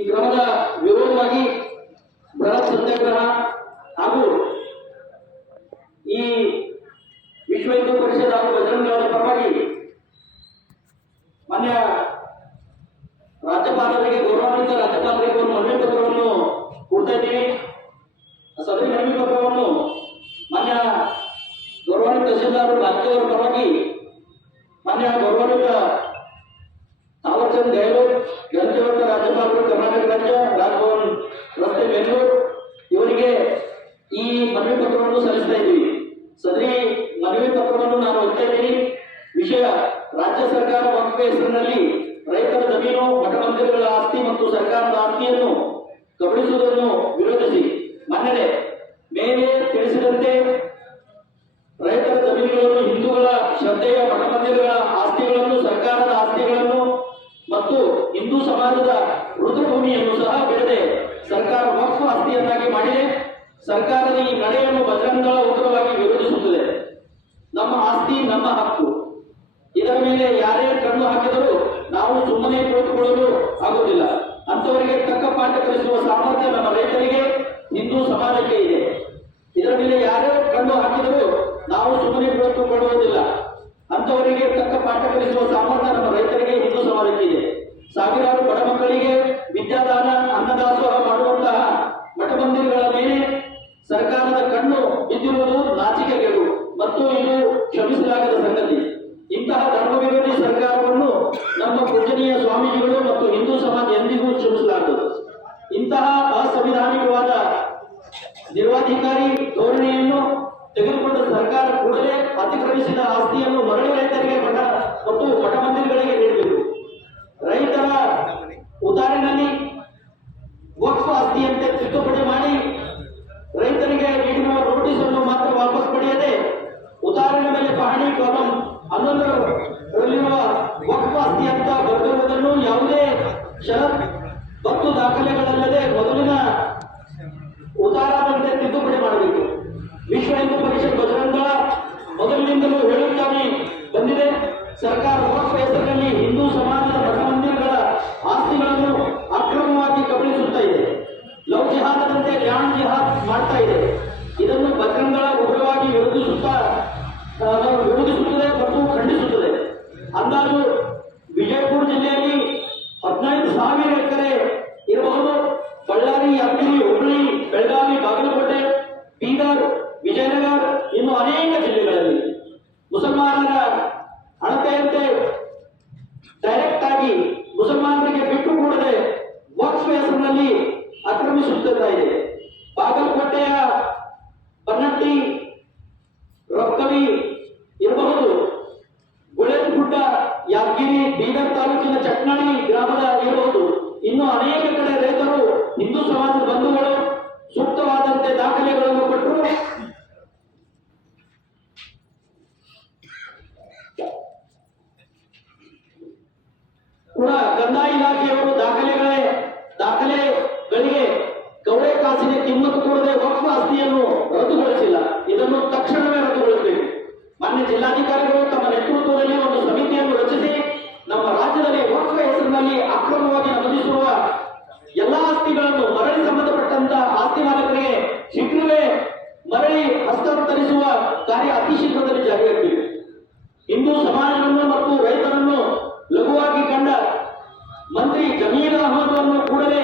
ಈ ಕ್ರಮದ ವಿರೋಧವಾಗಿ ಬೃಹತ್ ಸತ್ಯಾಗ್ರಹ ಹಾಗೂ ಈ ವಿಶ್ವ ಹಿಂದೂ ಪರಿಷತ್ ಹಾಗೂ ಬಜರಂಗ ದಳದ ಪರವಾಗಿ ಮಾನ್ಯ ರಾಜ್ಯಪಾಲರಿಗೆ ಗೌರವಾನ್ವಿತ ರಾಜ್ಯಪಾಲರಿಗೆ ಒಂದು ಮನವಿ ಪತ್ರವನ್ನು ಕೊಡ್ತಾ ಇದ್ದೀವಿ. ಸದರಿ ಮನವಿ ಪತ್ರವನ್ನು ಮಾನ್ಯ ಗೌರವಾನ್ವಿತ ತಹಶೀಲ್ದಾರ್ ರಾಜ್ಯವರ ಪರವಾಗಿ ಮಾನ್ಯ ಗೌರವಾನ್ವಿತ ತಾವರ್ಚಂದ್ ಗೆಹ್ಲೋಟ್ ಗಂಜವರ್ಗ ರಾಜ್ಯಪಾಲರು ಕರ್ನಾಟಕ ರಾಜ್ಯ ರಾಜಭವನ್ ರಸ್ತೆ ಬೆಂಗಳೂರು ಇವರಿಗೆ ಈ ಮನವಿ ಪತ್ರವನ್ನು ಸಲ್ಲಿಸ್ತಾ ಇದ್ದೀವಿ. ಸದರಿ ಮನವಿ ಪತ್ರವನ್ನು ನಾನು ಓದ್ತಾ ಇದ್ದೀನಿ. ವಿಷಯ: ರಾಜ್ಯ ಸರ್ಕಾರ ವಕ್ಫ್ ಹೆಸರಿನಲ್ಲಿ ರೈತರ ಜಮೀನು ಮಠ ಮಂದಿರಗಳ ಆಸ್ತಿ ಮತ್ತು ಸರ್ಕಾರದ ಆಸ್ತಿಯನ್ನು ಕಬಳಿಸುವುದನ್ನು ವಿರೋಧಿಸಿ ಮಾನ್ಯರೇ, ಮೇಲೆ ತಿಳಿಸಿದಂತೆ ರೈತರ ಜಮೀನುಗಳನ್ನು ಹಿಂದೂಗಳ ಶ್ರದ್ಧೆಯ ಮಠ ಮಂದಿರಗಳ ಆಸ್ತಿಗಳನ್ನು ಸರ್ಕಾರದ ಆಸ್ತಿಗಳನ್ನು ಮತ್ತು ಹಿಂದೂ ಸಮಾಜದ ಋತುಭೂಮಿಯನ್ನು ಸಹ ಬಿಡದೆ ಸರ್ಕಾರ ವಕ್ಫ್ ಆಸ್ತಿಯನ್ನಾಗಿ ಮಾಡಿದೆ. ಸರ್ಕಾರದ ಈ ನಡೆಯನ್ನು ಬಜರಂಗ ದಳ ಉಗ್ರವಾಗಿ ವಿರೋಧಿಸುತ್ತದೆ. ನಮ್ಮ ಆಸ್ತಿ ನಮ್ಮ ಹಕ್ಕು. ಇದರ ಮೇಲೆ ಯಾರೇ ಕಣ್ಣು ಹಾಕಿದರೂ ನಾವು ಸುಮ್ಮನೆ ಕುಳಿತುಕೊಳ್ಳಲು ಆಗುವುದಿಲ್ಲ. ಅಂತವರಿಗೆ ತಕ್ಕ ಪಾಠ ಕಲಿಸುವ ಸಾಮರ್ಥ್ಯ ನಮ್ಮ ರೈತರಿಗೆ, ಹಿಂದೂ ಸಮಾಜಕ್ಕೆ ಇದೆ. ಇದರ ಮೇಲೆ ಯಾರೇ ಕಣ್ಣು ಹಾಕಿದರೂ ನಾವು ಸುಮ್ಮನೆ ಕುಳಿತುಕೊಳ್ಳುವುದಿಲ್ಲ. ಅಂತವರಿಗೆ ತಕ್ಕ ಪಾಠ ಕಲಿಸುವ ಸಾಮರ್ಥ್ಯ ನಮ್ಮ ರೈತರಿಗೆ, ಹಿಂದೂ ಸಮಾಜಕ್ಕೆ ಇದೆ. ಸಾವಿರಾರು ಬಡ ಮಕ್ಕಳಿಗೆ ವಿದ್ಯಾದಾನ, ಅನ್ನದಾಸೋಹ ಮಾಡುವಂತಹ ಮಠ ಮಂದಿರಗಳ ಮೇಲೆ ಸರ್ಕಾರದ ಕಣ್ಣು ಬಿದ್ದಿರುವುದು ನಾಚಿಕೆಗೆಡು ಮತ್ತು ಇದು ಕ್ಷಮಿಸಲಾಗದ ಸಂಗತಿ. ಇಂತಹ ಧರ್ಮ ವಿರೋಧಿ ಸರ್ಕಾರವನ್ನು ನಮ್ಮ ಪೂಜನೀಯ ಸ್ವಾಮೀಜಿಗಳು ಮತ್ತು ಹಿಂದೂ ಸಮಾಜ ಎಂದಿಗೂ ಕ್ಷಮಿಸಲಾಗದು. ಇಂತಹ ಅಸಂವಿಧಾನಿಕವಾದ ನಿರ್ವಾಧಿಕಾರಿ ಧೋರಣೆಯನ್ನು ತೆಗೆದುಕೊಂಡ ಸರ್ಕಾರ ಕೂಡಲೇ ಅತಿಕ್ರಮಿಸಿದ ಆಸ್ತಿಯನ್ನು ಮರಳಿ ರೈತರಿಗೆ ಮತ್ತು ಮಠ ಮಂದಿರಗಳಿಗೆ ನೀಡಬೇಕು. ರೈತರ ಉದಾಹರಣೆಯಲ್ಲಿ ವಕ್ಫ್ ಆಸ್ತಿಯಂತೆ ತಿದ್ದುಪಡಿ ಮಾಡಿ ರೈತರಿಗೆ ನೀಡಿರುವ ನೋಟಿಸ್ ಅನ್ನು ಮಾತ್ರ ವಾಪಸ್ ಪಡೆಯದೆ ಉದಾಹರಣೆ ಮೇಲೆ ಪಹಣಿ ಕಾಲಂ 11ರಲ್ಲಿರುವ ವಕ್ಫ್ ಆಸ್ತಿ ಅಂತ ಬರೆದಿರುವುದನ್ನು ಯಾವುದೇ ಷರತ್ ಮತ್ತು ದಾಖಲೆಗಳಲ್ಲದೆ ಮೊದಲಿನ ಉದಾಹರಣೆಯಂತೆ ತಿದ್ದುಪಡಿ ಮಾಡಬೇಕು. ವಿಶ್ವ ಹಿಂದೂ ಪರಿಷತ್ ಬಜರಂಗ ದಳ ಮೊದಲಿನಿಂದಲೂ ಹೇಳುತ್ತಾನೆ ಬಂದಿದೆ, ಸರ್ಕಾರ ವಕ್ಫ್ ಹೆಸರಿನಲ್ಲಿ ಹಿಂದೂ ಸಮಾಜದ ಮಠ ಮಂದಿರಗಳ ಆಸ್ತಿಗಳನ್ನು ಅಕ್ರಮವಾಗಿ ಕಬಳಿಸುತ್ತಾ ಇದೆ. ಲವ್ ಜಿಹಾದದಂತೆ ಲ್ಯಾಂಡ್ ಜಿಹಾದ್ ಮಾಡ್ತಾ ಇದೆ. ಇದನ್ನು ಬಜರಂಗ ದಳ ಉಗ್ರವಾಗಿ ವಿರೋಧಿಸುತ್ತದೆ ಮತ್ತು ಖಂಡಿಸುತ್ತದೆ. ಅಂದಾಜು ವಿಜಯಪುರ ಜಿಲ್ಲೆಯಲ್ಲಿ 15,000 ಎಕರೆ ಇರಬಹುದು. ಬಳ್ಳಾರಿ, ಯಾದಗಿರಿ, ಹುಬ್ಬಳ್ಳಿ, ಬೆಳಗಾವಿ, ಬಾಗಲಕೋಟೆ, ಬೀದರ್, ವಿಜಯನಗರ ಇನ್ನು ಅನೇಕ ಜಿಲ್ಲೆಗಳಲ್ಲಿ ಮುಸಲ್ಮಾನರ ಅಳತೆಯಂತೆ ಡೈರೆಕ್ಟ್ ಆಗಿ ಮುಸಲ್ಮಾನರಿಗೆ ಬಿಟ್ಟು ಕೂಡದೆ ವಕ್ಫ್ ಹೆಸರಿನಲ್ಲಿ ಆಕ್ರಮಿಸುತ್ತಾ ಇದೆ. ಬಾಗಲಕೋಟೆಯ ಬನ್ನಟ್ಟಿ, ರೊಕ್ಕವಿ ಇರಬಹುದು, ಗುಳೇದಗುಡ್ಡ, ಯಾದಗಿರಿ, ಬೀದರ್ ತಾಲೂಕಿನ ಚಟ್ನಾಳಿ ಗ್ರಾಮದ ಇರಬಹುದು. ಇನ್ನು ಅನೇಕ ಕಡೆ ರೈತರು ಹಿಂದೂ ಸಮಾಜದ ಬಂಧುಗಳು ಸೂಕ್ತವಾದಂತೆ ದಾಖಲೆಗಳನ್ನು ಕೊಟ್ಟರು ಕೂಡ ಕಂದಾಯ ಇಲಾಖೆಯವರು ದಾಖಲೆಗಳಿಗೆ ಕವಡೆ ಕಾಸಿನ ಕಿಮ್ಮತ್ತು ಕೊಡದೆ ವಕ್ಫ್ ಆಸ್ತಿಯನ್ನು ರದ್ದುಗೊಳಿಸಿಲ್ಲ. ಇದನ್ನು ತಕ್ಷಣವೇ ರದ್ದುಗೊಳಿಸಬೇಕು. ಮಾನ್ಯ ಜಿಲ್ಲಾಧಿಕಾರಿಗಳು ತಮ್ಮ ನೇತೃತ್ವದಲ್ಲಿ ಒಂದು ಸಮಿತಿಯನ್ನು ರಚಿಸಿ ನಮ್ಮ ರಾಜ್ಯದಲ್ಲಿ ವಕ್ಫ್ ಹೆಸರಿನಲ್ಲಿ ಅಕ್ರಮವಾಗಿ ನಮೂದಿಸಿರುವ ಎಲ್ಲಾ ಆಸ್ತಿಗಳನ್ನು ಮರಳಿ ಸಂಬಂಧಪಟ್ಟಂತಹ ಆಸ್ತಿ ಮಾಲಕರಿಗೆ ಶೀಘ್ರವೇ ಮರಳಿ ಹಸ್ತಾಂತರಿಸುವ ಕಾರ್ಯ ಅತಿ ಶೀಘ್ರದಲ್ಲಿ ಜಾರಿಯಾಗಬೇಕು. ಹಿಂದೂ ಸಮಾಜವನ್ನು ಮತ್ತು ರೈತರನ್ನು ಲಘುವಾಗಿ ಕಂಡ ಮಂತ್ರಿ ಜಮೀರ್ ಅಹಮದ್ ಅನ್ನು ಕೂಡಲೇ